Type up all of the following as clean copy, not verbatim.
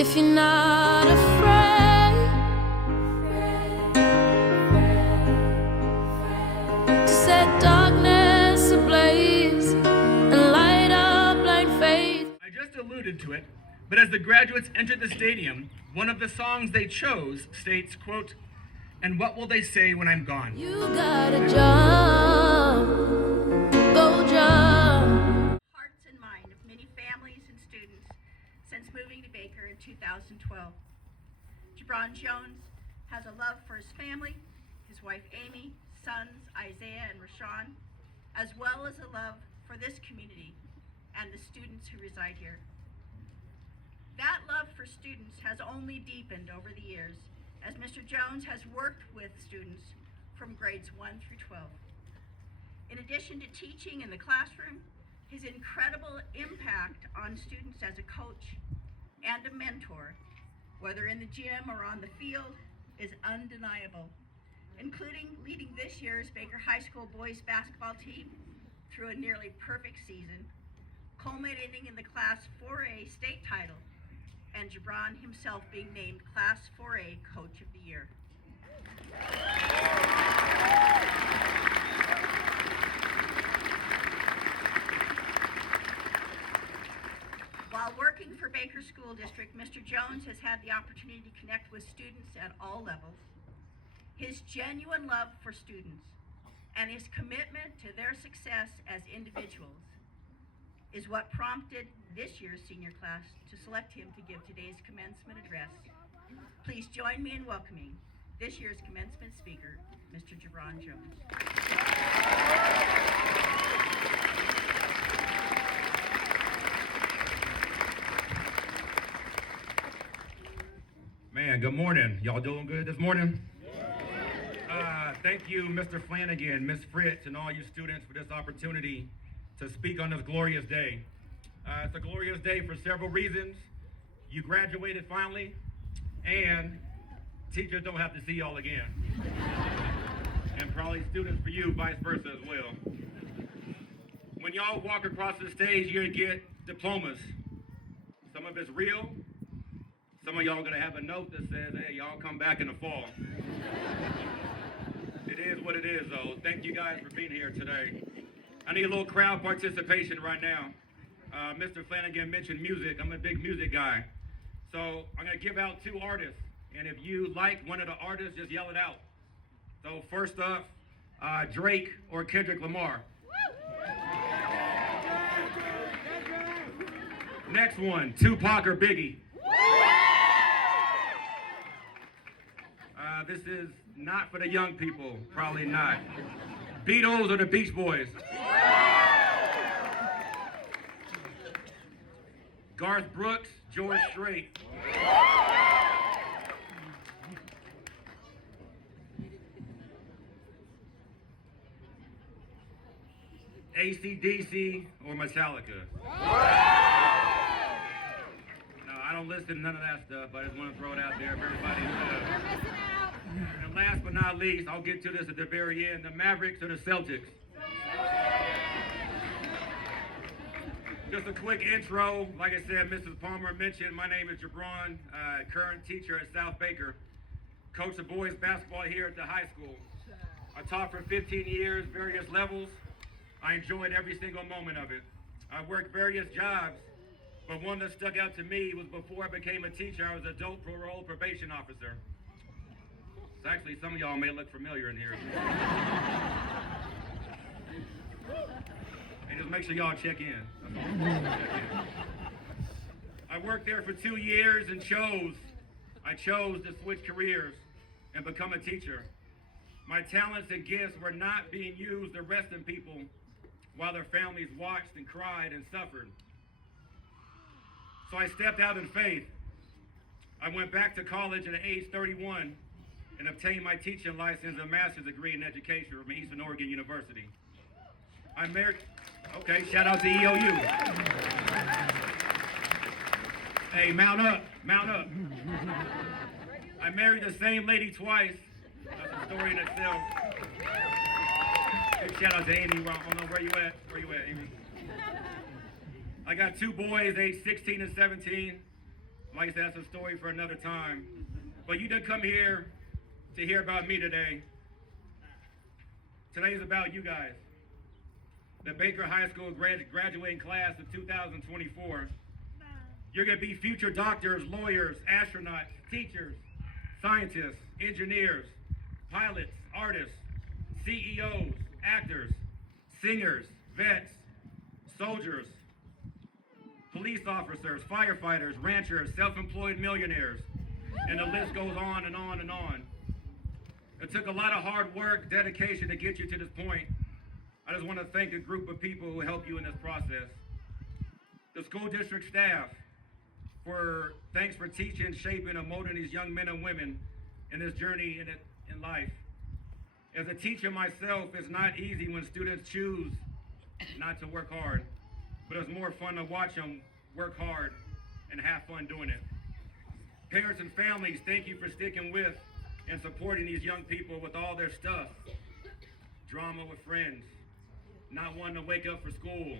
if you're not afraid to set darkness ablaze and light up blind faith. I just alluded to it, but as the graduates entered the stadium, one of the songs they chose states, quote, "And what will they say when I'm gone?" You gotta jump, go jump. Hearts and mind of many families and students since moving to Baker in 2012. Jabron Jones has a love for his family, his wife Amy, sons Isaiah and Rashawn, as well as a love for this community and the students who reside here. That love for students has only deepened over the years as Mr. Jones has worked with students from grades 1 through 12. In addition to teaching in the classroom, his incredible impact on students as a coach and a mentor, whether in the gym or on the field, is undeniable, including leading this year's Baker High School boys basketball team through a nearly perfect season, culminating in the Class 4A state title, and Jabron himself being named Class 4A Coach of the Year. While working for Baker School District, Mr. Jones has had the opportunity to connect with students at all levels. His genuine love for students and his commitment to their success as individuals is what prompted this year's senior class to select him to give today's commencement address. Please join me in welcoming this year's commencement speaker, Mr. Jabron Jones. Man, good morning. Y'all doing good this morning? Thank you, Mr. Flanagan, Ms. Fritz, and all you students for this opportunity to speak on this glorious day. It's a glorious day for several reasons. You graduated finally, and teachers don't have to see y'all again. And probably students for you, vice versa as well. When y'all walk across the stage, you're gonna get diplomas. Some of it's real. Some of y'all gonna have a note that says, hey, y'all come back in the fall. It is what it is, though. Thank you guys for being here today. I need a little crowd participation right now. Mr. Flanagan mentioned music. I'm a big music guy. So I'm gonna give out 2 artists. And if you like one of the artists, just yell it out. So first up, Drake or Kendrick Lamar. Next one, Tupac or Biggie. This is not for the young people, probably not. Beatles or the Beach Boys? Garth Brooks, George Strait. AC/DC or Metallica? No, I don't listen to none of that stuff. I just want to throw it out there for everybody. And last but not least, I'll get to this at the very end, the Mavericks or the Celtics? Just a quick intro. Like I said, Mrs. Palmer mentioned, my name is Jabron, current teacher at South Baker. Coach the boys basketball here at the high school. I taught for 15 years, various levels. I enjoyed every single moment of it. I worked various jobs, but one that stuck out to me was before I became a teacher, I was an adult parole probation officer. So actually, some of y'all may look familiar in here. And just make sure y'all check in. I worked there for 2 years and I chose to switch careers and become a teacher. My talents and gifts were not being used to rescue people while their families watched and cried and suffered. So I stepped out in faith. I went back to college at age 31 and obtained my teaching license and master's degree in education from Eastern Oregon University. I married, okay, shout out to EOU. Hey, mount up, mount up. I married the same lady twice. That's a story in itself. Big shout out to Amy. I don't know where you at. Where you at, Amy? I got 2 boys, aged 16 and 17. Like I said, that's a story for another time. But you didn't come here to hear about me today. Today is about you guys. The Baker High School graduating class of 2024. You're going to be future doctors, lawyers, astronauts, teachers, scientists, engineers, pilots, artists, CEOs, actors, singers, vets, soldiers, police officers, firefighters, ranchers, self-employed millionaires, and the list goes on and on and on. It took a lot of hard work, dedication to get you to this point. I just want to thank a group of people who helped you in this process. The school district staff, thanks for teaching, shaping, and molding these young men and women in this journey in life. As a teacher myself, it's not easy when students choose not to work hard, but it's more fun to watch them work hard and have fun doing it. Parents and families, thank you for sticking with and supporting these young people with all their stuff. Drama with friends, not wanting to wake up for school,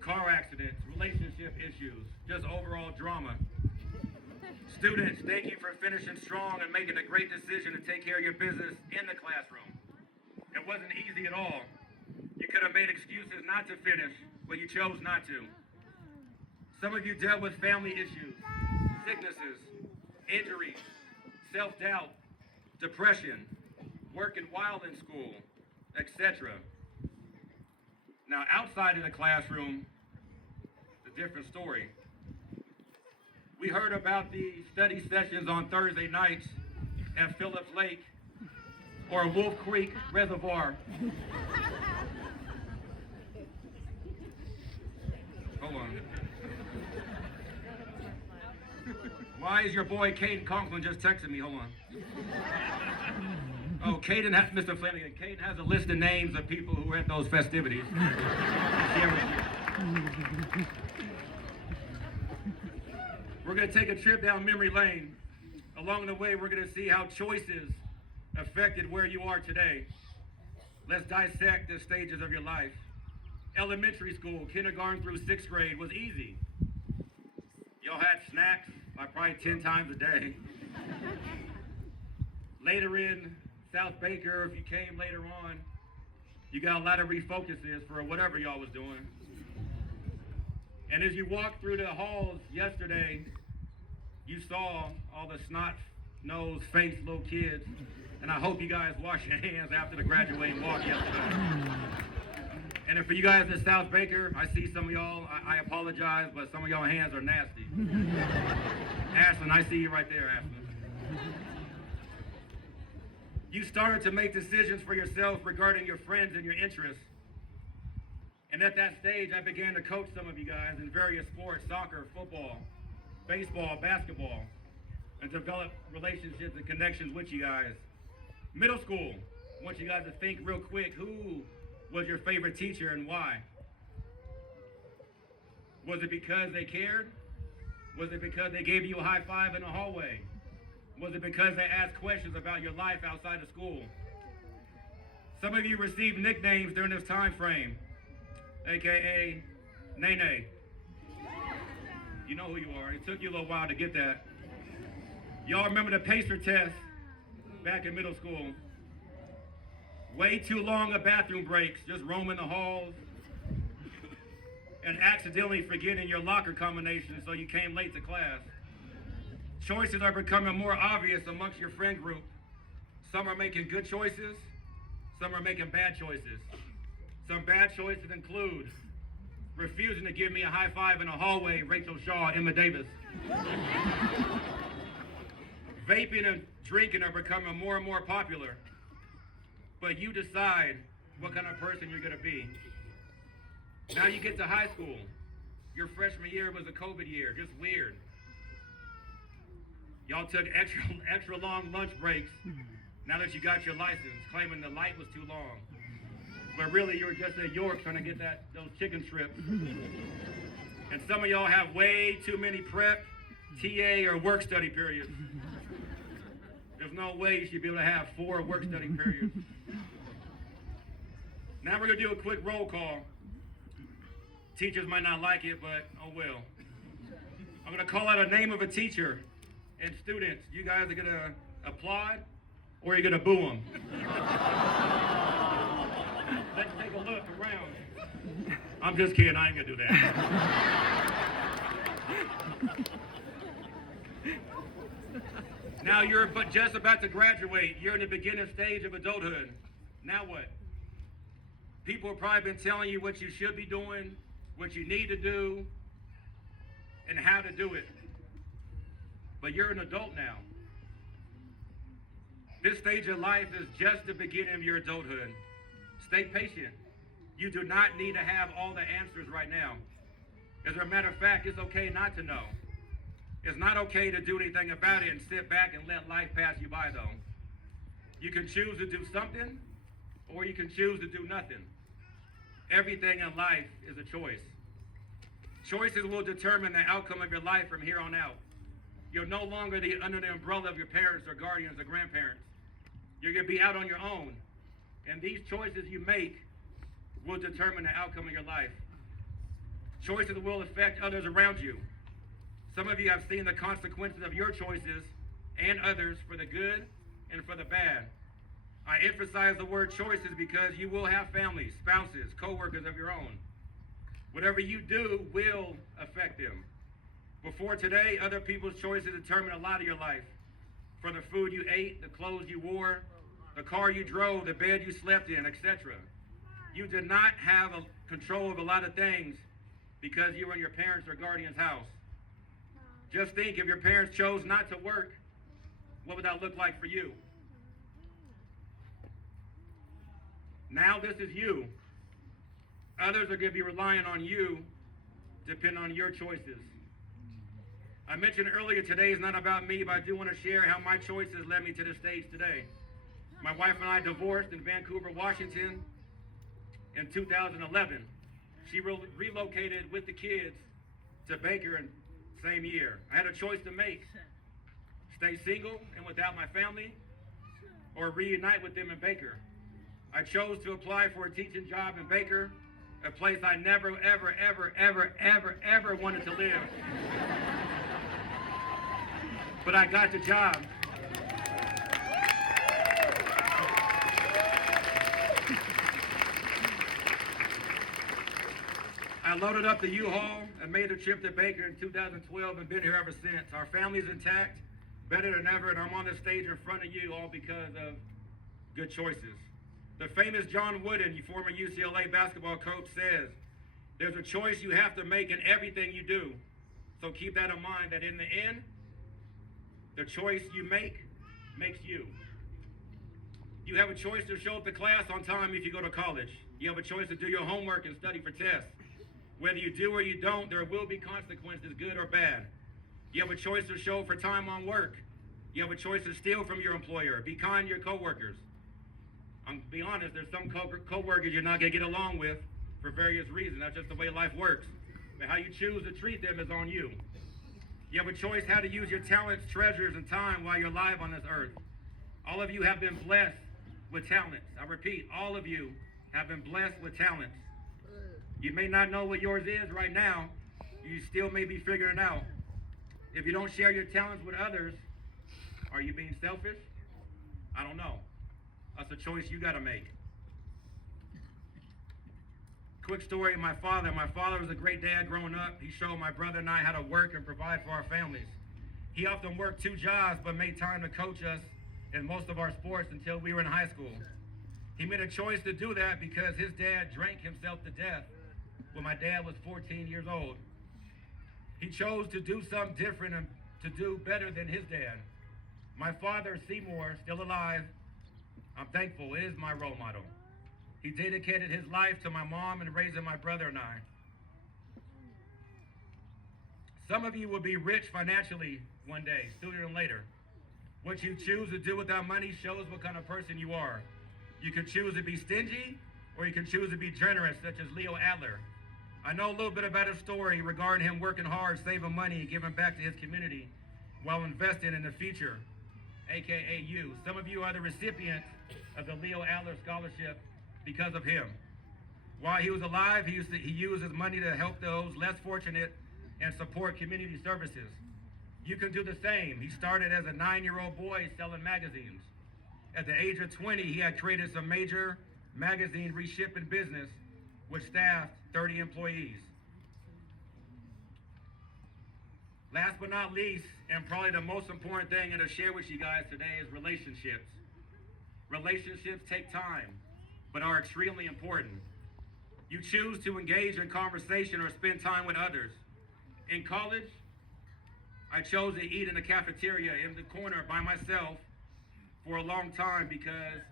car accidents, relationship issues, just overall drama. Students, thank you for finishing strong and making a great decision to take care of your business in the classroom. It wasn't easy at all. You could have made excuses not to finish, but you chose not to. Some of you dealt with family issues, sicknesses, injuries, self-doubt, depression, working wild in school, etc. Now, outside of the classroom, it's a different story. We heard about the study sessions on Thursday nights at Phillips Lake or Wolf Creek Reservoir. Hold on. Why is your boy Caden Conklin just texting me? Hold on. Oh, Mr. Flanagan, Caden has a list of names of people who were at those festivities. We're going to take a trip down memory lane. Along the way, we're going to see how choices affected where you are today. Let's dissect the stages of your life. Elementary school, kindergarten through 6th grade, was easy. Y'all had snacks like probably 10 times a day. Later in South Baker, if you came later on, you got a lot of refocuses for whatever y'all was doing. And as you walked through the halls yesterday, you saw all the snot-nosed, faced little kids. And I hope you guys wash your hands after the graduating walk yesterday. And for you guys in South Baker, I see some of y'all, I apologize, but some of y'all hands are nasty. Ashlyn, I see you right there, Ashlyn. You started to make decisions for yourself regarding your friends and your interests. And at that stage, I began to coach some of you guys in various sports, soccer, football, baseball, basketball, and develop relationships and connections with you guys. Middle school, I want you guys to think real quick, who was your favorite teacher and why? Was it because they cared? Was it because they gave you a high five in the hallway? Was it because they asked questions about your life outside of school? Some of you received nicknames during this time frame, AKA Nene. You know who you are. It took you a little while to get that. Y'all remember the pacer test back in middle school? Way too long of bathroom breaks, just roaming the halls, and accidentally forgetting your locker combination so you came late to class. Choices are becoming more obvious amongst your friend group. Some are making good choices, some are making bad choices. Some bad choices include refusing to give me a high five in the hallway, Rachel Shaw, Emma Davis. Vaping and drinking are becoming more and more popular. But you decide what kind of person you're gonna be. Now you get to high school. Your freshman year was a COVID year, just weird. Y'all took extra long lunch breaks now that you got your license, claiming the light was too long. But really, you were just at York trying to get those chicken strips. And some of y'all have way too many prep, TA, or work study periods. There's no way you should be able to have 4 work study periods. Now we're gonna do a quick roll call. Teachers might not like it, but oh well. I'm going to call out a name of a teacher, and students, you guys are going to applaud or you're going to boo them. Let's take a look around. I'm just kidding, I ain't going to do that. Now you're but just about to graduate. You're in the beginning stage of adulthood. Now what? People have probably been telling you what you should be doing, what you need to do, and how to do it. But you're an adult now. This stage of life is just the beginning of your adulthood. Stay patient. You do not need to have all the answers right now. As a matter of fact, it's okay not to know. It's not okay to do anything about it and sit back and let life pass you by, though. You can choose to do something, or you can choose to do nothing. Everything in life is a choice. Choices will determine the outcome of your life from here on out. You're no longer under the umbrella of your parents or guardians or grandparents. You're going to be out on your own. And these choices you make will determine the outcome of your life. Choices will affect others around you. Some of you have seen the consequences of your choices and others for the good and for the bad. I emphasize the word choices because you will have families, spouses, co-workers of your own. Whatever you do will affect them. Before today, other people's choices determine a lot of your life. From the food you ate, the clothes you wore, the car you drove, the bed you slept in, etc. You did not have control of a lot of things because you were in your parents' or guardian's house. Just think, if your parents chose not to work, what would that look like for you? Now this is you. Others are going to be relying on you, depending on your choices. I mentioned earlier, today is not about me, but I do want to share how my choices led me to this stage today. My wife and I divorced in Vancouver, Washington in 2011. She relocated with the kids to Baker in the same year. I had a choice to make. Stay single and without my family, or reunite with them in Baker. I chose to apply for a teaching job in Baker, a place I never, ever, ever, ever, ever, ever wanted to live. But I got the job. I loaded up the U-Haul and made a trip to Baker in 2012 and been here ever since. Our family's intact, better than ever, and I'm on this stage in front of you all because of good choices. The famous John Wooden, former UCLA basketball coach, says, there's a choice you have to make in everything you do. So keep that in mind, that in the end, the choice you make makes you. You have a choice to show up to class on time if you go to college. You have a choice to do your homework and study for tests. Whether you do or you don't, there will be consequences, good or bad. You have a choice to show for time on work. You have a choice to steal from your employer. Be kind to your coworkers. I'm be honest, there's some co-workers you're not going to get along with for various reasons. That's just the way life works. But how you choose to treat them is on you. You have a choice how to use your talents, treasures, and time while you're alive on this earth. All of you have been blessed with talents. I repeat, all of you have been blessed with talents. You may not know what yours is right now. You still may be figuring it out. If you don't share your talents with others, are you being selfish? I don't know. That's a choice you got to make. Quick story of my father. My father was a great dad growing up. He showed my brother and I how to work and provide for our families. He often worked 2 jobs, but made time to coach us in most of our sports until we were in high school. He made a choice to do that because his dad drank himself to death when my dad was 14 years old. He chose to do something different and to do better than his dad. My father, Seymour, still alive, I'm thankful, is my role model. He dedicated his life to my mom and raising my brother and I. Some of you will be rich financially one day, sooner than later. What you choose to do with that money shows what kind of person you are. You can choose to be stingy, or you can choose to be generous, such as Leo Adler. I know a little bit about his story regarding him working hard, saving money, and giving back to his community while investing in the future, aka you. Some of you are the recipients of the Leo Adler Scholarship because of him. While he was alive, he used his money to help those less fortunate and support community services. You can do the same. He started as a 9-year-old boy selling magazines. At the age of 20, he had created some major magazine reshipping business which staffed 30 employees. Last but not least, and probably the most important thing I'm going to share with you guys today is relationships. Relationships take time, but are extremely important. You choose to engage in conversation or spend time with others. In college, I chose to eat in the cafeteria in the corner by myself for a long time because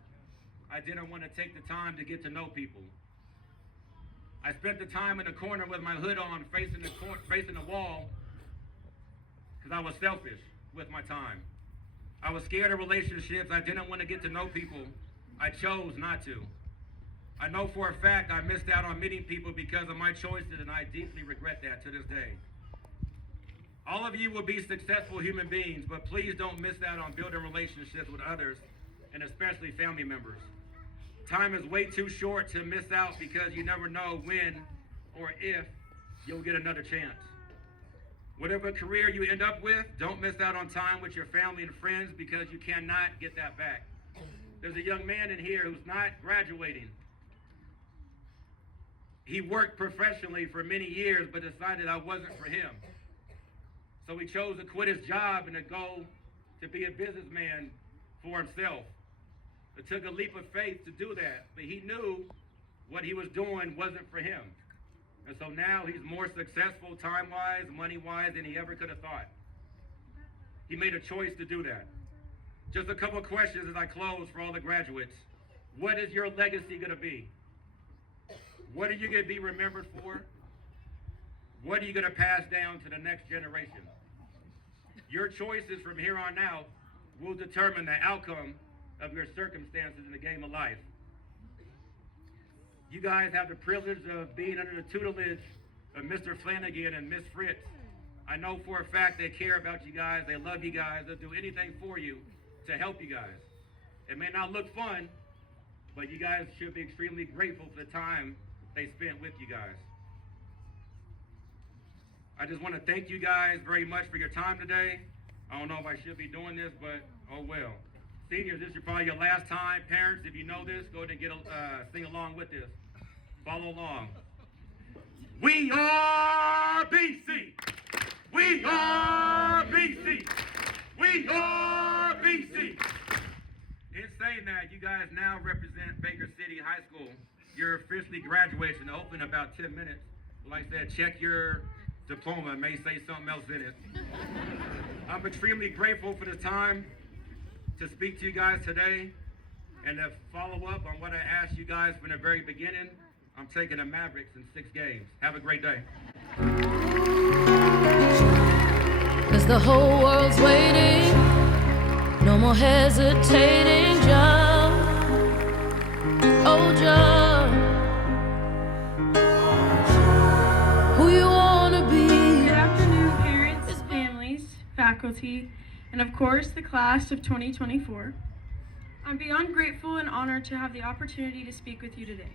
I didn't want to take the time to get to know people. I spent the time in the corner with my hood on, facing the wall, because I was selfish with my time. I was scared of relationships. I didn't want to get to know people. I chose not to. I know for a fact I missed out on meeting people because of my choices, and I deeply regret that to this day. All of you will be successful human beings, but please don't miss out on building relationships with others, and especially family members. Time is way too short to miss out because you never know when or if you'll get another chance. Whatever career you end up with, don't miss out on time with your family and friends because you cannot get that back. There's a young man in here who's not graduating. He worked professionally for many years but decided I wasn't for him. So he chose to quit his job and to go to be a businessman for himself. It took a leap of faith to do that, but he knew what he was doing wasn't for him. And so now he's more successful time-wise, money-wise than he ever could have thought. He made a choice to do that. Just a couple of questions as I close for all the graduates. What is your legacy going to be? What are you going to be remembered for? What are you going to pass down to the next generation? Your choices from here on out will determine the outcome of your circumstances in the game of life. You guys have the privilege of being under the tutelage of Mr. Flanagan and Miss Fritz. I know for a fact they care about you guys, they love you guys, they'll do anything for you to help you guys. It may not look fun, but you guys should be extremely grateful for the time they spent with you guys. I just want to thank you guys very much for your time today. I don't know if I should be doing this, but oh well. Seniors, this is probably your last time. Parents, if you know this, go ahead and sing along with this. Follow along. We are BC. We are BC. We are BC. In saying that, you guys now represent Baker City High School. You're officially graduating and open in about 10 minutes. Like I said, check your diploma. It may say something else in it. I'm extremely grateful for the time to speak to you guys today and to follow up on what I asked you guys from the very beginning. I'm taking the Mavericks in 6 games. Have a great day. 'Cause the whole world's waiting. No more hesitating, jump. Oh, jump. Who you wanna be? Good afternoon, parents, families, faculty, and of course the class of 2024. I'm beyond grateful and honored to have the opportunity to speak with you today.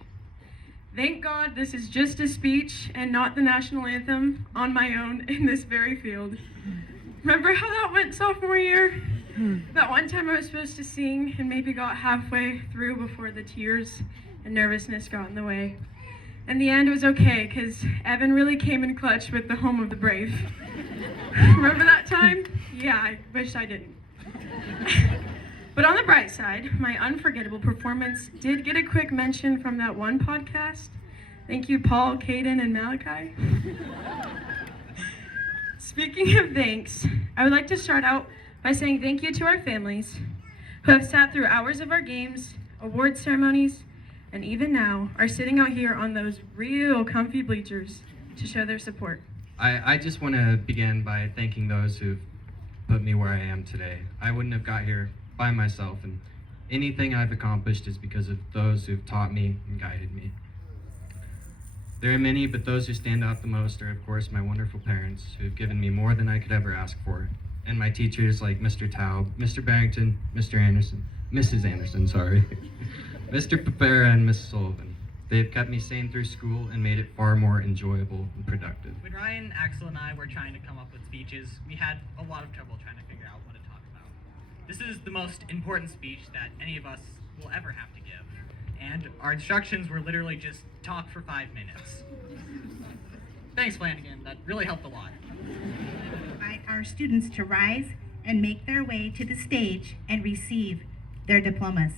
Thank God this is just a speech and not the national anthem on my own in this very field. Remember how that went sophomore year? That one time I was supposed to sing and maybe got halfway through before the tears and nervousness got in the way. In the end, it was okay because Evan really came in clutch with the Home of the Brave. Remember that time? Yeah, I wish I didn't. But on the bright side, my unforgettable performance did get a quick mention from that one podcast. Thank you, Paul, Caden, and Malachi. Speaking of thanks, I would like to start out by saying thank you to our families who have sat through hours of our games, award ceremonies, and even now are sitting out here on those real comfy bleachers to show their support. I just want to begin by thanking those who've put me where I am today. I wouldn't have got here by myself, and anything I've accomplished is because of those who've taught me and guided me. There are many, but those who stand out the most are, of course, my wonderful parents who've given me more than I could ever ask for, and my teachers like Mr. Taub, Mr. Barrington, Mr. Anderson, Mrs. Anderson, sorry, Mr. Papera, and Miss Sullivan. They've kept me sane through school and made it far more enjoyable and productive. When Ryan, Axel, and I were trying to come up with speeches, we had a lot of trouble trying to figure out what to talk about. This is the most important speech that any of us will ever have to give, and our instructions were literally just talk for 5 minutes. Thanks, Flanagan. That really helped a lot. Invite our students to rise and make their way to the stage and receive their diplomas.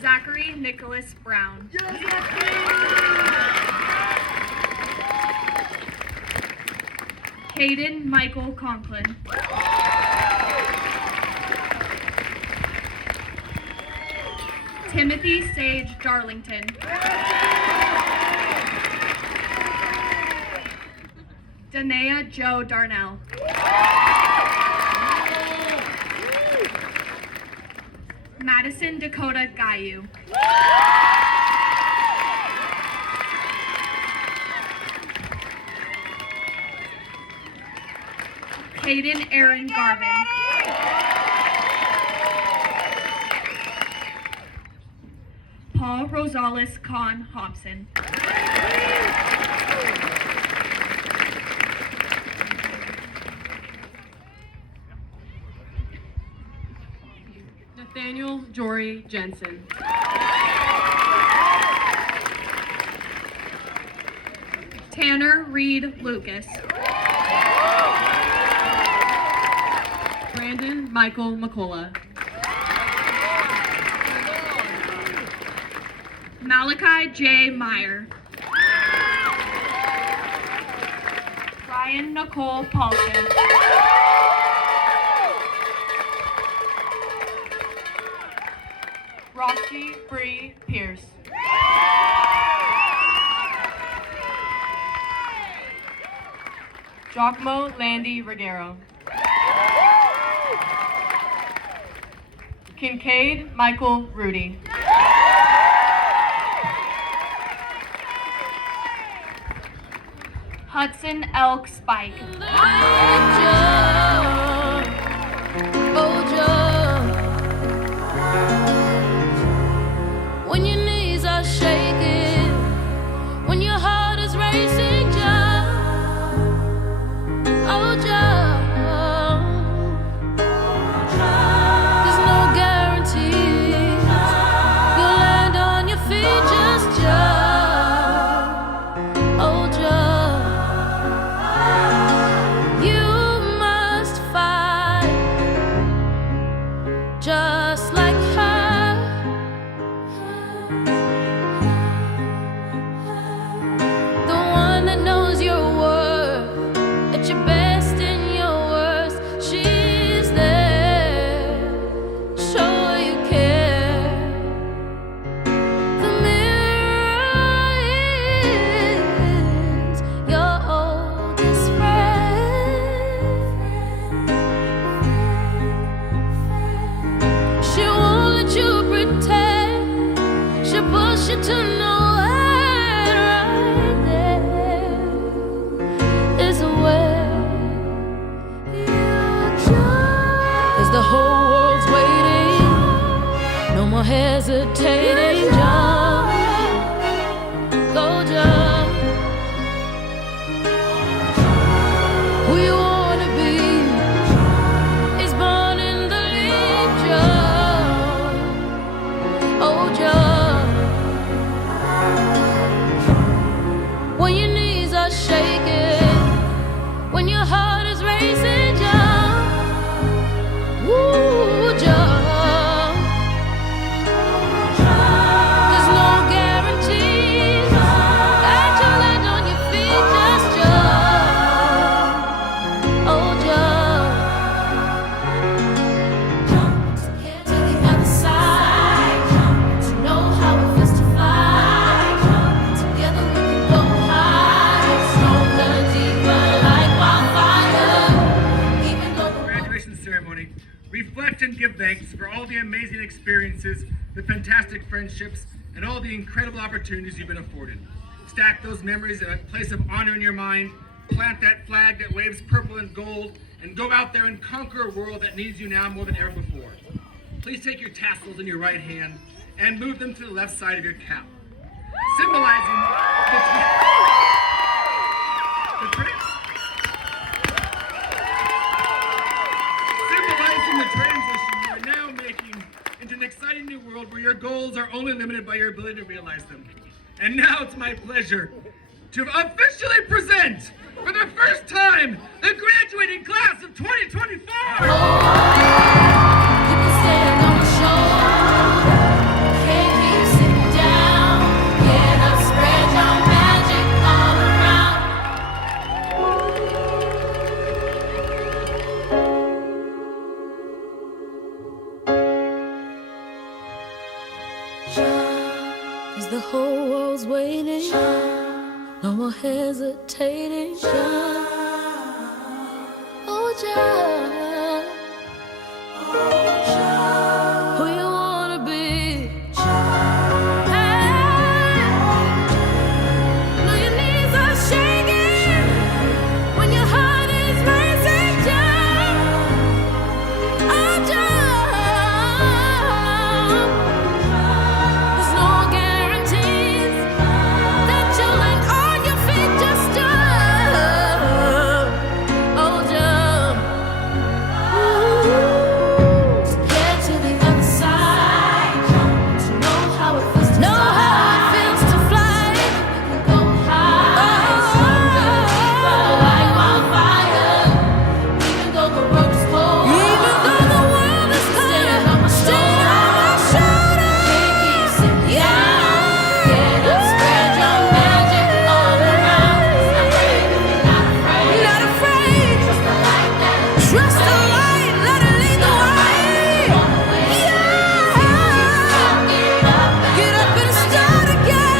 Zachary Nicholas Brown. Hayden Michael Conklin. Timothy Sage Darlington. Danaea Joe Darnell. Madison Dakota Gayu. Hayden Aaron Garvin. Paul Rosales Khan Hobson. Nathaniel Jory Jensen. Tanner Reed Lucas. Brandon Michael McCullough. Malachi J. Meyer. Ryan Nicole Paulson. Rocky Bree Pierce. Giacomo Landy Reguero. Kincaid Michael Rudy. Hudson Elk Spike. When your knees are shaking, when your heart is racing, Joe. Oh, Joe. There's no guarantees you'll land on your feet, just Joe. Oh, Joe. You must fight just like her. Push you to nowhere, right there is where you jump. As the whole world's waiting, no more hesitating, jump, go jump. Who you wanna be is born in the lead, jump, oh jump. When your knees are shaking, when your heart is racing, jump, woo, jump. There's no guarantees that you'll land on your feet, just jump, oh, jump. To get to the other side, to know how it feels to fly, together we can go higher, stronger, deeper, like wildfire. Even though the Graduation ceremony, reflect and give thanks for all the amazing experiences, the fantastic friendships, and all the incredible opportunities you've been afforded. Stack those memories in a place of honor in your mind, plant that flag that waves purple and gold, and go out there and conquer a world that needs you now more than ever before. Please take your tassels in your right hand and move them to the left side of your cap, symbolizing the transition you are now making into an exciting new world where your goals are only limited by your ability to realize them. And now it's my pleasure to officially present, for the first time, the graduating class of 2024! You can stand on my shoulder, can't keep sitting down. Get up, spread your magic all around. Shine, 'cause the whole world's waiting. Shine, no more hesitating. Shine, oh shine. Who you wanna be? Hey, know your knees are shaking when your heart is racing. Oh, there's no guarantees that you'll land on your feet. Just jump. Oh, jump. Get to the other side. To know how it feels to fly. We can go high, stronger, deeper, like wildfire. Even though the road is cold, stand on my shoulder. Can't keep sitting down. Get up, spread your magic all around. Not brave if you're not afraid. Trust the light that Trust the light, let it lead the way. Get up and start again.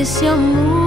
It's your move,